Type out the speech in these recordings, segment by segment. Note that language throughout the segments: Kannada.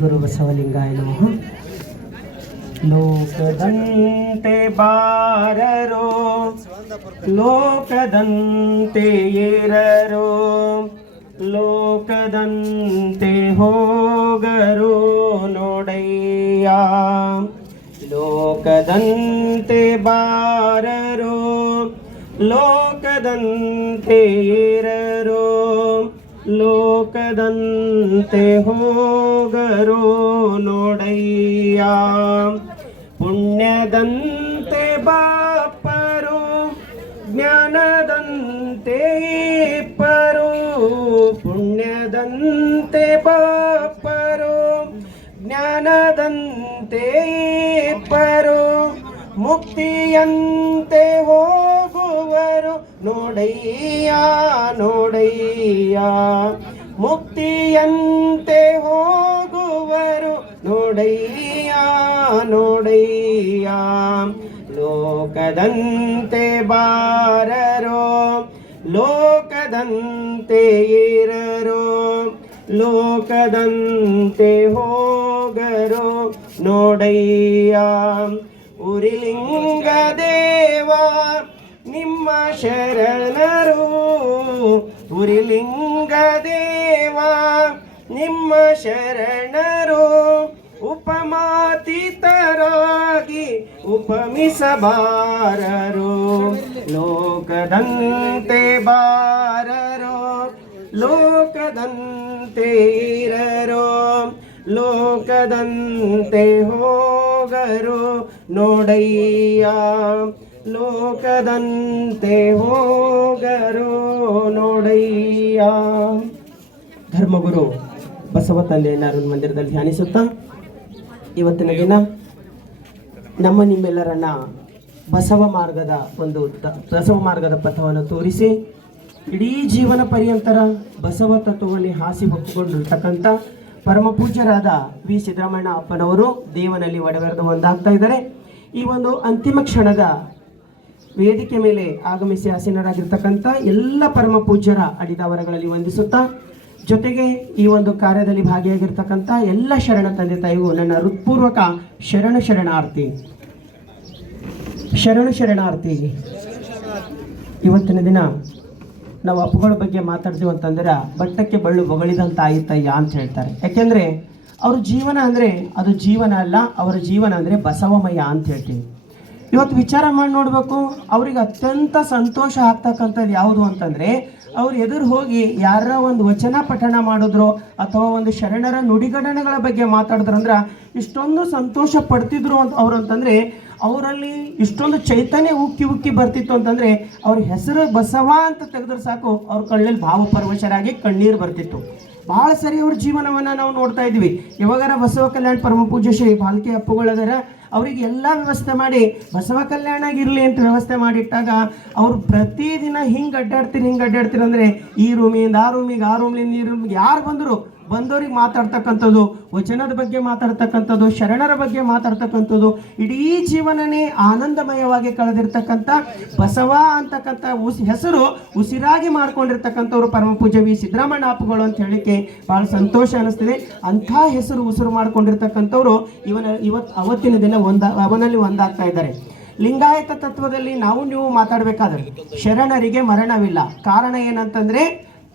ಗುರು ಬಸವಲಿಂಗಾಯ ನಮಃ. ಲೋಕದಂತೆ ಬಾರರೋ ಲೋಕದಂತೆ ಏರರೋ ಲೋಕದಂತೆ ಹೋಗರೋ ನೋಡಯ್ಯ. ಲೋಕದಂತೆ ಬಾರರೋ ಲೋಕದಂತೆ ಏರರೋ ಲೋಕದಂತೆ ಹೋಗರೋ ನೋಡಯ್ಯ. ಪುಣ್ಯದಂತೆ ಬಾಪರು ಜ್ಞಾನದಂತೆ ಪರು ಪುಣ್ಯದಂತೆ ಬಾಪರು ಜ್ಞಾನದಂತೆ ಪರು ಮುಕ್ತಿಯಂತೆ ಹೋಗುವರು ನೋಡಯ್ಯ ನೋಡಯ್ಯ. ಮುಕ್ತಿಯಂತೆ ಹೋಗುವರು ನೋಡಯ್ಯ ನೋಡಯ್ಯ. ಲೋಕದಂತೆ ಬಾರರೋ, ಲೋಕದಂತೆ ಇರರೋ. ಲೋಕದಂತೆ ಹೋಗರೋ ನೋಡಯ್ಯ. ಉರಿಲಿಂಗ ದೇವ ನಿಮ್ಮ ಶರಣರು ಉರಿಲಿಂಗ ದೇವ ನಿಮ್ಮ ಶರಣರು ಉಪಮಾತೀತರಾಗಿ ಉಪಮಿಸಬಾರರು. ಲೋಕದಂತೆ ಬಾರರು ಲೋಕದಂತೆ ಇರರು. ಲೋಕದಂತೆ ಹೋಗರು ನೋಡಯ್ಯ. ಲೋಕದಂತೆ ಹೋಗರು ನೋಡಯ್ಯ. ಧರ್ಮಗುರು ಬಸವ ತಂದೆಯನ್ನು ಅರುಣ್ ಮಂದಿರದಲ್ಲಿ ಧ್ಯಾನಿಸುತ್ತಾ, ಇವತ್ತಿನ ದಿನ ನಮ್ಮ ನಿಮ್ಮೆಲ್ಲರನ್ನ ಬಸವ ಮಾರ್ಗದ ಒಂದು ಬಸವ ಮಾರ್ಗದ ಪಥವನ್ನು ತೋರಿಸಿ, ಇಡೀ ಜೀವನ ಪರ್ಯಂತರ ಬಸವ ತತ್ವದಲ್ಲಿ ಹಾಸಿ ಹೊಕ್ಕೊಂಡಿರ್ತಕ್ಕಂಥ ಪರಮ ಪೂಜ್ಯರಾದ ವಿ. ಸಿದ್ದರಾಮಣ್ಣ ಅಪ್ಪನವರು ದೇವನಲ್ಲಿ ಒಡವೆರೆದು ಒಂದಾಗ್ತಾ ಇದ್ದಾರೆ. ಈ ಒಂದು ಅಂತಿಮ ಕ್ಷಣದ ವೇದಿಕೆ ಮೇಲೆ ಆಗಮಿಸಿ ಆಸೀನರಾಗಿರ್ತಕ್ಕಂಥ ಎಲ್ಲ ಪರಮ ಪೂಜ್ಯರ ಅಡಿದಾವರಗಳಲ್ಲಿ ವಂದಿಸುತ್ತಾ, ಜೊತೆಗೆ ಈ ಒಂದು ಕಾರ್ಯದಲ್ಲಿ ಭಾಗಿಯಾಗಿರ್ತಕ್ಕಂಥ ಎಲ್ಲ ಶರಣ ತಂದೆ ತಾಯಿಗೂ ನನ್ನ ಹೃತ್ಪೂರ್ವಕ ಶರಣ ಶರಣಾರ್ಥಿ. ಶರಣ ಶರಣಾರ್ಥಿ, ಇವತ್ತಿನ ದಿನ ನಾವು ಅಪ್ಪುಗಳ ಬಗ್ಗೆ ಮಾತಾಡ್ತೀವಿ ಅಂತಂದ್ರೆ ಬಟ್ಟಕ್ಕೆ ಬಳ್ಳು ಬೊಗಳಿದಂತ ಆಯಿತಯ್ಯ ಅಂತ ಹೇಳ್ತಾರೆ. ಯಾಕೆಂದ್ರೆ ಅವ್ರ ಜೀವನ ಅಂದ್ರೆ ಅದು ಜೀವನ ಅಲ್ಲ, ಅವರ ಜೀವನ ಅಂದ್ರೆ ಬಸವಮಯ ಅಂತ ಹೇಳ್ತೀವಿ. ಇವತ್ತು ವಿಚಾರ ಮಾಡಿ ನೋಡಬೇಕು. ಅವ್ರಿಗೆ ಅತ್ಯಂತ ಸಂತೋಷ ಆಗ್ತಕ್ಕಂಥದ್ದು ಯಾವುದು ಅಂತಂದ್ರೆ, ಅವ್ರು ಎದುರು ಹೋಗಿ ಯಾರ ಒಂದು ವಚನ ಪಠಣ ಮಾಡಿದ್ರು ಅಥವಾ ಒಂದು ಶರಣರ ನುಡಿಗಣನೆಗಳ ಬಗ್ಗೆ ಮಾತಾಡಿದ್ರಂದ್ರೆ ಇಷ್ಟೊಂದು ಸಂತೋಷ ಪಡ್ತಿದ್ರು ಅಂತ ಅವ್ರು ಅಂತಂದ್ರೆ, ಅವರಲ್ಲಿ ಇಷ್ಟೊಂದು ಚೈತನ್ಯ ಉಕ್ಕಿ ಉಕ್ಕಿ ಬರ್ತಿತ್ತು ಅಂತಂದ್ರೆ, ಅವ್ರ ಹೆಸರು ಬಸವ ಅಂತ ತೆಗೆದ್ರೆ ಸಾಕು, ಅವ್ರ ಕಣ್ಣಲ್ಲಿ ಭಾವಪರವಶರಾಗಿ ಕಣ್ಣೀರು ಬರ್ತಿತ್ತು. ಬಹಳ ಸರಿ ಅವ್ರ ಜೀವನವನ್ನ ನಾವು ನೋಡ್ತಾ ಇದ್ವಿ. ಯಾವಾಗಾರ ಬಸವ ಕಲ್ಯಾಣ ಪರಮ ಪೂಜ್ಯ ಶ್ರೀ ಬಾಲ್ಕಿ ಅಪ್ಪುಗಳದಾರ ಅವ್ರಿಗೆ ಎಲ್ಲ ವ್ಯವಸ್ಥೆ ಮಾಡಿ, ಬಸವ ಕಲ್ಯಾಣ ಆಗಿರಲಿ ಅಂತ ವ್ಯವಸ್ಥೆ ಮಾಡಿಟ್ಟಾಗ ಅವ್ರು ಪ್ರತಿದಿನ ಹಿಂಗೆ ಅಡ್ಡಾಡ್ತೀನಿ ಹಿಂಗೆ ಅಡ್ಡಾಡ್ತೀರಿ ಅಂದರೆ ಈ ರೂಮಿಂದ ಆ ರೂಮಿಗೆ, ಆ ರೂಮ್ಲಿಂದ ಈ ರೂಮಿಗೆ ಯಾರು ಬಂದರು, ಬಂದವ್ರಿಗೆ ಮಾತಾಡ್ತಕ್ಕಂಥದ್ದು, ವಚನದ ಬಗ್ಗೆ ಮಾತಾಡ್ತಕ್ಕಂಥದ್ದು, ಶರಣರ ಬಗ್ಗೆ ಮಾತಾಡ್ತಕ್ಕಂಥದ್ದು, ಇಡೀ ಜೀವನನೇ ಆನಂದಮಯವಾಗಿ ಕಳೆದಿರ್ತಕ್ಕಂಥ ಬಸವ ಅಂತಕ್ಕಂಥ ಉಸ್, ಹೆಸರು ಉಸಿರಾಗಿ ಮಾಡ್ಕೊಂಡಿರ್ತಕ್ಕಂಥವ್ರು ಪರಮ ಪೂಜೆ ವಿ ಸಿದ್ದರಾಮಣ್ಣ ಆಪುಗಳು ಅಂತ ಹೇಳಿಕ್ಕೆ ಬಹಳ ಸಂತೋಷ ಅನ್ನಿಸ್ತಿದೆ ಅಂಥ ಹೆಸರು ಉಸಿರು ಮಾಡ್ಕೊಂಡಿರ್ತಕ್ಕಂಥವ್ರು ಇವನ ಇವತ್ತು ಅವತ್ತಿನ ದಿನ ಒಂದ, ಅವನಲ್ಲಿ ಒಂದಾಗ್ತಾ ಇದ್ದಾರೆ. ಲಿಂಗಾಯತ ತತ್ವದಲ್ಲಿ ನಾವು ನೀವು ಮಾತಾಡಬೇಕಾದ್ರೆ ಶರಣರಿಗೆ ಮರಣವಿಲ್ಲ. ಕಾರಣ ಏನಂತಂದ್ರೆ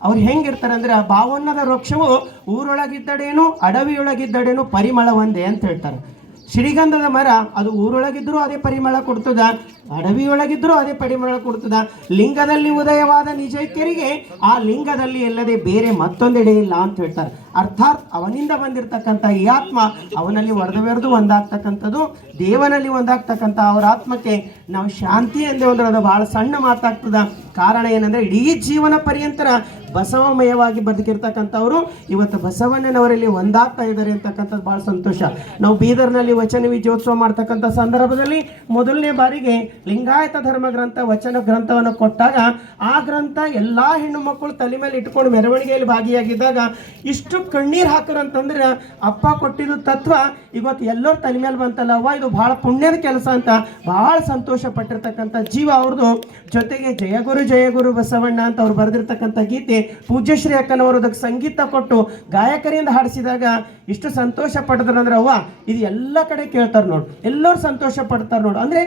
ಅವ್ರು ಹೆಂಗಿರ್ತಾರೆ ಅಂದ್ರೆ ಭಾವನ್ನದ ವೃಕ್ಷವು ಊರೊಳಗಿದ್ದಡೇನು, ಅಡವಿಯೊಳಗಿದ್ದಡೇನು ಪರಿಮಳ ಒಂದೇ ಅಂತ ಹೇಳ್ತಾರೆ. ಶ್ರೀಗಂಧದ ಮರ, ಅದು ಊರೊಳಗಿದ್ರೂ ಅದೇ ಪರಿಮಳ ಕೊಡ್ತದ ಅಡವಿಯೊಳಗಿದ್ರೂ ಅದೇ ಪರಿಮಳ ಕೊಡ್ತದ ಲಿಂಗದಲ್ಲಿ ಉದಯವಾದ ನಿಜೈಕ್ಯರಿಗೆ ಆ ಲಿಂಗದಲ್ಲಿ ಎಲ್ಲದೆ ಬೇರೆ ಮತ್ತೊಂದೆಡೆ ಇಲ್ಲ ಅಂತ ಹೇಳ್ತಾರೆ. ಅರ್ಥಾತ್ ಅವನಿಂದ ಬಂದಿರತಕ್ಕಂಥ ಈ ಆತ್ಮ ಅವನಲ್ಲಿ ಒಡೆದವೆರೆದು ಒಂದಾಗ್ತಕ್ಕಂಥದ್ದು, ದೇವನಲ್ಲಿ ಒಂದಾಗ್ತಕ್ಕಂಥ ಅವರ ಆತ್ಮಕ್ಕೆ ನಾವು ಶಾಂತಿ ಎಂದೇ ಅಂದ್ರೆ ಅದು ಬಹಳ ಸಣ್ಣ ಮಾತಾಗ್ತದ. ಕಾರಣ ಏನಂದ್ರೆ ಇಡೀ ಜೀವನ ಪರ್ಯಂತರ ಬಸವಮಯವಾಗಿ ಬದುಕಿರ್ತಕ್ಕಂಥವ್ರು ಇವತ್ತು ಬಸವಣ್ಣನವರಲ್ಲಿ ಒಂದಾಗ್ತಾ ಇದ್ದಾರೆ ಅಂತಕ್ಕಂಥದ್ದು ಬಹಳ ಸಂತೋಷ. ನಾವು ಬೀದರ್ನಲ್ಲಿ ವಚನ ವಿಜಯೋತ್ಸವ ಮಾಡ್ತಕ್ಕಂಥ ಸಂದರ್ಭದಲ್ಲಿ ಮೊದಲನೇ ಬಾರಿಗೆ ಲಿಂಗಾಯತ ಧರ್ಮ ಗ್ರಂಥ, ವಚನ ಗ್ರಂಥವನ್ನು ಕೊಟ್ಟಾಗ ಆ ಗ್ರಂಥ ಎಲ್ಲಾ ಹೆಣ್ಣು ಮಕ್ಕಳು ತಲೆ ಮೇಲೆ ಇಟ್ಕೊಂಡು ಮೆರವಣಿಗೆಯಲ್ಲಿ ಭಾಗಿಯಾಗಿದ್ದಾಗ ಇಷ್ಟು ಕಣ್ಣೀರು ಹಾಕರು ಅಂತಂದ್ರೆ ಅಪ್ಪ ಕೊಟ್ಟಿದ್ದು ತತ್ವ ಇವತ್ತು ಎಲ್ಲರ ತಲೆ ಮೇಲೆ ಬಂತಲ್ಲ ಅವ್ವ, ಇದು ಬಹಳ ಪುಣ್ಯದ ಕೆಲಸ ಅಂತ ಬಹಳ ಸಂತೋಷ ಪಟ್ಟಿರ್ತಕ್ಕಂಥ ಜೀವ ಅವ್ರದ್ದು ಜೊತೆಗೆ ಜಯಗುರು ಜಯಗುರು ಬಸವಣ್ಣ ಅಂತ ಅವ್ರು ಬರೆದಿರ್ತಕ್ಕಂಥ ಗೀತೆ ಪೂಜ್ಯಶ್ರೀ ಅಕ್ಕನವರು ಅದಕ್ಕೆ ಸಂಗೀತ ಕೊಟ್ಟು ಗಾಯಕರಿಂದ ಹಾಡಿಸಿದಾಗ ಇಷ್ಟು ಸಂತೋಷ ಪಡ್ತಾರಂದ್ರೆ ಅವ್ವ, ಇದು ಎಲ್ಲ ಕಡೆ ಕೇಳ್ತಾರೆ ನೋಡು. ಎಲ್ಲರೂ ಸಂತೋಷ ಪಡ್ತಾರೆ ನೋಡು. ಅಂದ್ರೆ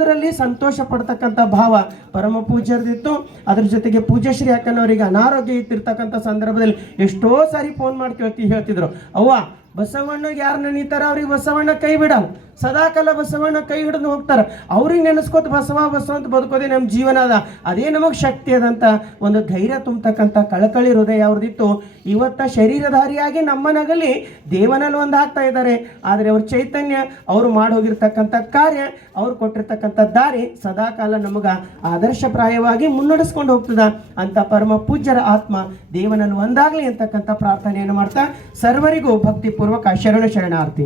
ಪ್ರತಿಯೊಂದರಲ್ಲಿ ಸಂತೋಷ ಪಡ್ತಕ್ಕಂಥ ಭಾವ ಪರಮ ಪೂಜ್ಯರದಿತ್ತು. ಅದ್ರ ಜೊತೆಗೆ ಪೂಜ್ಯಶ್ರೀ ಅಕ್ಕನವರಿಗೆ ಅನಾರೋಗ್ಯ ಇತ್ತಿರ್ತಕ್ಕಂಥ ಸಂದರ್ಭದಲ್ಲಿ ಎಷ್ಟೋ ಸಾರಿ ಫೋನ್ ಮಾಡಿ ಕೇಳ್ತಿ ಹೇಳ್ತಿದ್ರು. ಅವ್ವ ಬಸವಣ್ಣಗೆ ಯಾರು ನೆನೀತಾರ ಅವ್ರಿಗೆ ಬಸವಣ್ಣ ಕೈ ಬಿಡಲ್ಲ. ಸದಾಕಾಲ ಬಸವಣ್ಣ ಕೈ ಹಿಡಿದು ಹೋಗ್ತಾರೆ. ಅವ್ರಿಗೆ ನೆನೆಸ್ಕೋತ ಬಸವ ಬಸವ ಅಂತ ಬದುಕೋದೇ ನಮ್ಮ ಜೀವನ ಅದ. ಅದೇ ನಮಗೆ ಶಕ್ತಿ ಅದಂತ ಒಂದು ಧೈರ್ಯ ತುಂಬತಕ್ಕಂಥ ಕಳಕಳಿ ಹೃದಯ ಅವ್ರದಿತ್ತು. ಇವತ್ತ ಶರೀರಧಾರಿಯಾಗಿ ನಮ್ಮನಗಲಿ ದೇವನಲ್ಲಿ ಒಂದು ಹಾಕ್ತಾ ಇದ್ದಾರೆ. ಆದರೆ ಅವ್ರ ಚೈತನ್ಯ, ಅವರು ಮಾಡಿ ಹೋಗಿರ್ತಕ್ಕಂಥ ಕಾರ್ಯ, ಅವ್ರು ಕೊಟ್ಟಿರ್ತಕ್ಕಂಥ ದಾರಿ ಸದಾಕಾಲ ನಮಗೆ ಆದರ್ಶಪ್ರಾಯವಾಗಿ ಮುನ್ನಡೆಸ್ಕೊಂಡು ಹೋಗ್ತದ ಅಂತ ಪರಮ ಪೂಜ್ಯರ ಆತ್ಮ ದೇವನಲ್ಲಿ ಒಂದಾಗಲಿ ಅಂತಕ್ಕಂಥ ಪ್ರಾರ್ಥನೆಯನ್ನು ಮಾಡ್ತಾ ಸರ್ವರಿಗೂ ಭಕ್ತಿಪೂರ್ವಕ ಶರಣ ಶರಣಾರ್ಥಿ